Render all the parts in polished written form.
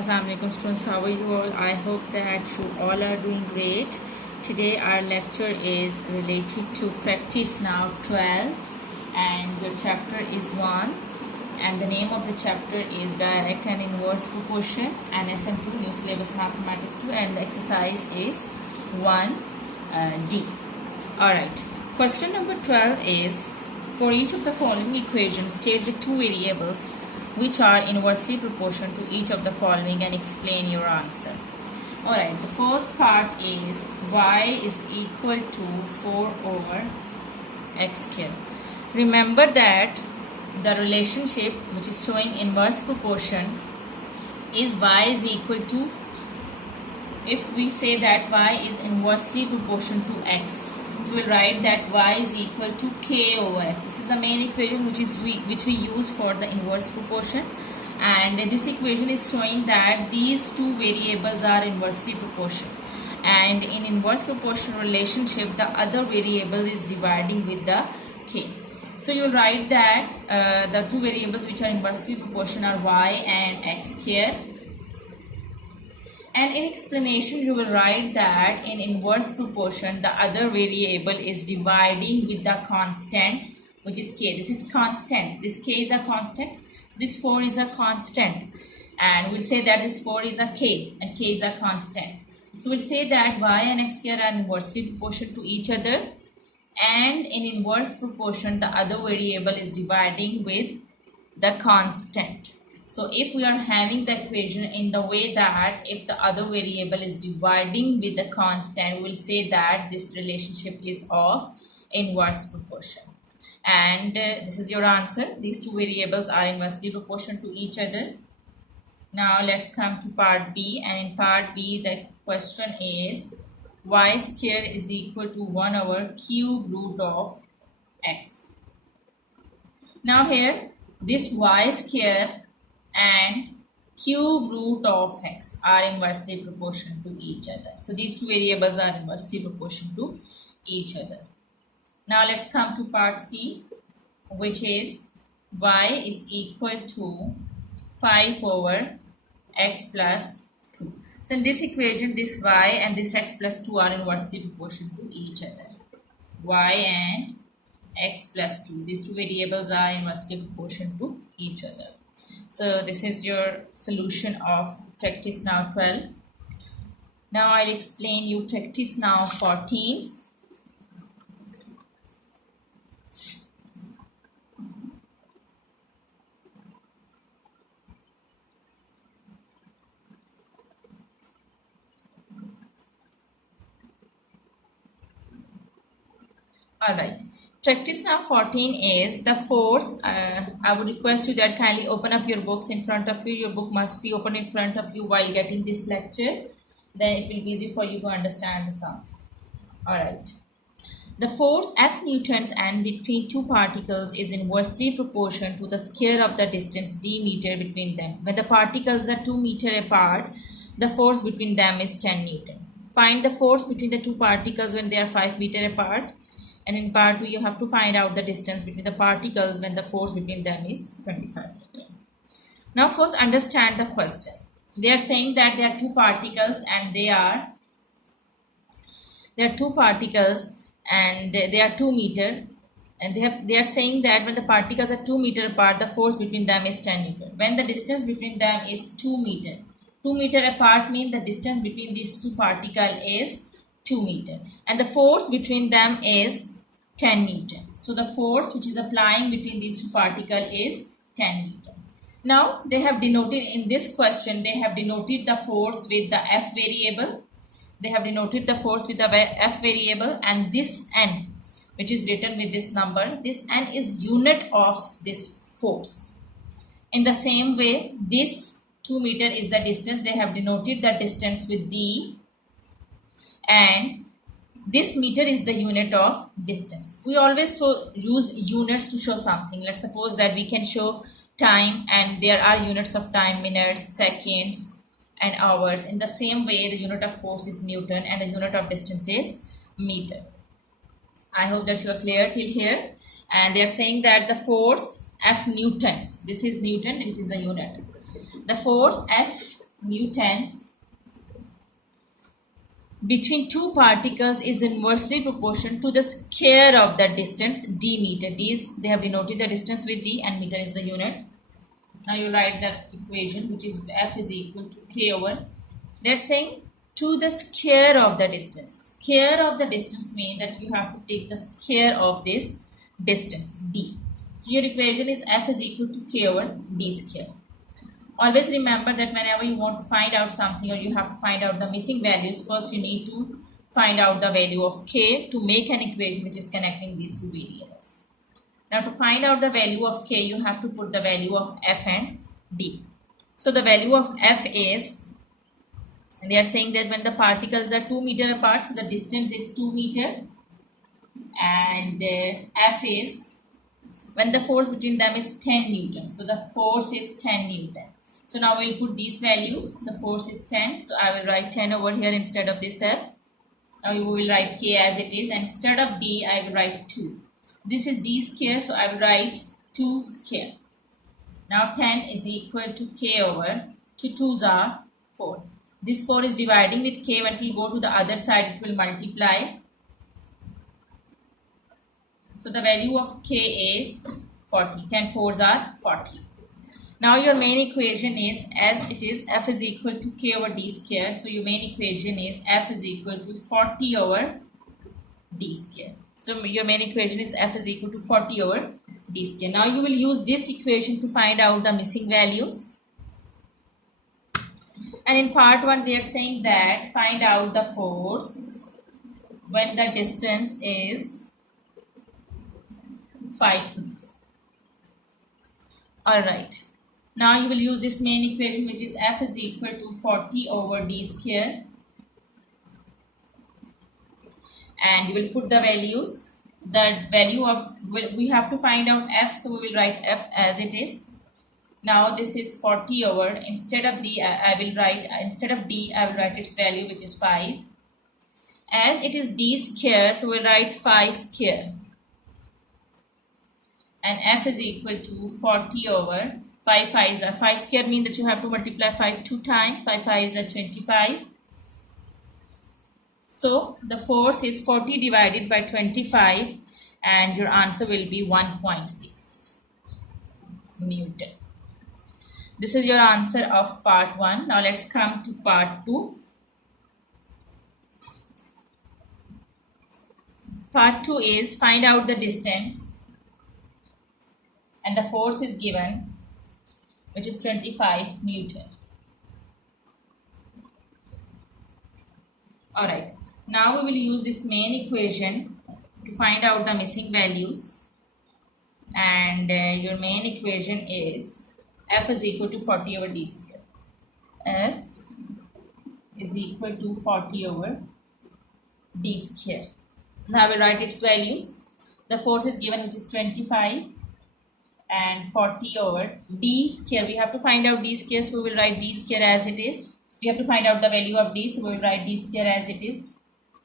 Assalamualaikum students, how are you all? I hope that you all are doing great. Today our lecture is related to practice now 12 and your chapter is 1 and the name of the chapter is direct and inverse proportion and SM2 new syllabus mathematics 2 and the exercise is 1D. Alright, question number 12 is for each of the following equations state the two variables which are inversely proportional to each of the following and explain your answer. Alright, the first part is y is equal to 4 over x square. Remember that the relationship which is showing inverse proportion is y is equal to, if we say that y is inversely proportional to x, so we'll write that y is equal to k over x. This is the main equation which we use for the inverse proportion, and this equation is showing that these two variables are inversely proportional, and in inverse proportional relationship the other variable is dividing with the k. So you'll write that the two variables which are inversely proportional are y and x square. And in explanation you will write that in inverse proportion the other variable is dividing with the constant which is k. This is constant, this k is a constant, so this 4 is a constant, and we'll say that this 4 is a k and k is a constant. So we'll say that y and x square are inversely proportional to each other, and in inverse proportion the other variable is dividing with the constant. So if we are having the equation in the way that if the other variable is dividing with the constant, we'll say that this relationship is of inverse proportion. And this is your answer. These two variables are inversely proportional to each other. Now let's come to part B, and in part B the question is y square is equal to 1 over cube root of x. Now here this y square and cube root of x are inversely proportional to each other. So these two variables are inversely proportional to each other. Now let's come to part C, which is y is equal to 5 over x plus 2. So in this equation this y and this x plus 2 are inversely proportional to each other. Y and x plus 2, these two variables are inversely proportional to each other. So this is your solution of practice now 12. Now I'll explain you practice now 14. Alright, practice now 14 is the force. I would request you that kindly open up your books in front of you. Your book must be open in front of you while getting this lecture. Then it will be easy for you to understand the sum. Alright. The force F newtons and between two particles is inversely proportional to the square of the distance d meter between them. When the particles are 2 meters apart, the force between them is 10 newton. Find the force between the two particles when they are 5 meters apart. And in part 2 you have to find out the distance between the particles when the force between them is 25 meters. Now first understand the question. They are saying that there are two particles and they are 2 meters, and they are saying that when the particles are 2 meters apart the force between them is 10 newton. When the distance between them is 2 meters. 2 meters apart means the distance between these two particles is 2 meters and the force between them is 10 newton. So the force which is applying between these two particles is 10 newton. Now they have denoted in this question, they have denoted the force with the F variable. They have denoted the force with the F variable, and this N which is written with this number, this N is unit of this force. In the same way, this 2 meters is the distance. They have denoted the distance with D, and this meter is the unit of distance. We always use units to show something. Let's suppose that we can show time and there are units of time, minutes, seconds and hours. In the same way the unit of force is Newton and the unit of distance is meter. I hope that you are clear till here. And they are saying that the force F newtons, this is Newton, which is the unit. The force F newtons between two particles is inversely proportional to the square of the distance d meter. D is, they have denoted the distance with d and meter is the unit. Now you write that equation, which is F is equal to K over. They're saying to the square of the distance. Square of the distance means that you have to take the square of this distance d. So your equation is F is equal to K over d square. Always remember that whenever you want to find out something or you have to find out the missing values, first you need to find out the value of K to make an equation which is connecting these two variables. Now to find out the value of K, you have to put the value of F and D. So the value of F is, they are saying that when the particles are 2 meter apart, so the distance is 2 meter, and F is when the force between them is 10 Newton. So the force is 10 Newton. So now we'll put these values. The force is 10. So I will write 10 over here instead of this F. Now we will write K as it is. And instead of D, I will write 2. This is D square. So I will write 2 square. Now 10 is equal to K over 2 2s are 4. This 4 is dividing with K. When it will go to the other side, it will multiply. So the value of K is 40. 10 4s are 40. Now your main equation is, as it is, F is equal to K over D square. So your main equation is F is equal to 40 over D square. So your main equation is F is equal to 40 over D square. Now you will use this equation to find out the missing values. And in part 1, they are saying that find out the force when the distance is 5 meter. Alright. Now you will use this main equation, which is F is equal to 40 over D square. And you will put the values. The value of, we have to find out F, so we will write F as it is. Now this is 40 over, instead of D, I will write its value, which is 5. As it is D square, so we'll write 5 square. And F is equal to 40 over 5 5s are 5 square, mean that you have to multiply 5 2 times. 5 5s are 25. So the force is 40 divided by 25, and your answer will be 1.6 Newton. This is your answer of part 1. Now let's come to part 2. Part 2 is find out the distance, and the force is given, which is 25 Newton. Alright, now we will use this main equation to find out the missing values, and your main equation is F is equal to 40 over D square. F is equal to 40 over D square. Now I will write its values. The force is given, which is 25 and 40 over D square. We have to find out D square, so we will write D square as it is. We have to find out the value of D, so we will write D square as it is.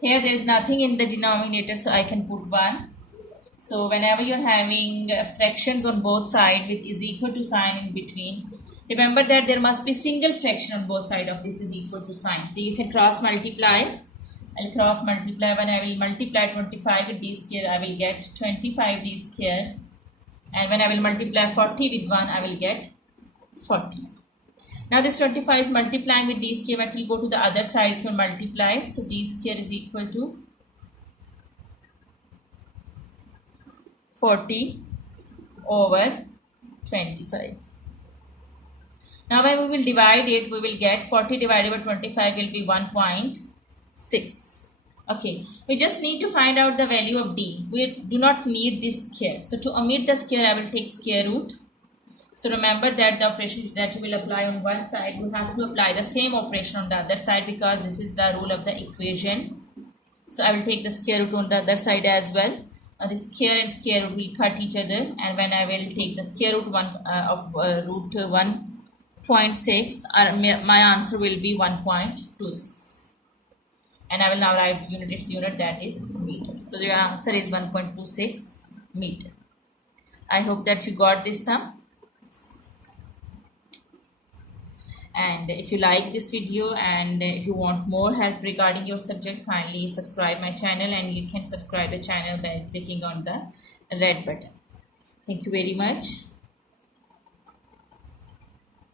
Here there is nothing in the denominator, so I can put 1. So whenever you are having fractions on both sides with is equal to sign in between, remember that there must be single fraction on both sides of this is equal to sign. So you can cross multiply. I'll cross multiply. When I will multiply 25 with D square, I will get 25 D square. And when I will multiply 40 with 1, I will get 40. Now this 25 is multiplying with D square, but will go to the other side, it will multiply. So D square is equal to 40 over 25. Now when we will divide it, we will get 40 divided by 25 will be 1.6. Okay, we just need to find out the value of D. We do not need this square. So to omit the square, I will take square root. So remember that the operation that you will apply on one side, you have to apply the same operation on the other side, because this is the rule of the equation. So I will take the square root on the other side as well. The square and square root will cut each other, and when I will take the square root of root 1.6, my answer will be 1.26. And I will now write unit, its unit, that is meter. So your answer is 1.26 meter. I hope that you got this sum. And if you like this video and if you want more help regarding your subject, kindly subscribe my channel, and you can subscribe the channel by clicking on the red button. Thank you very much.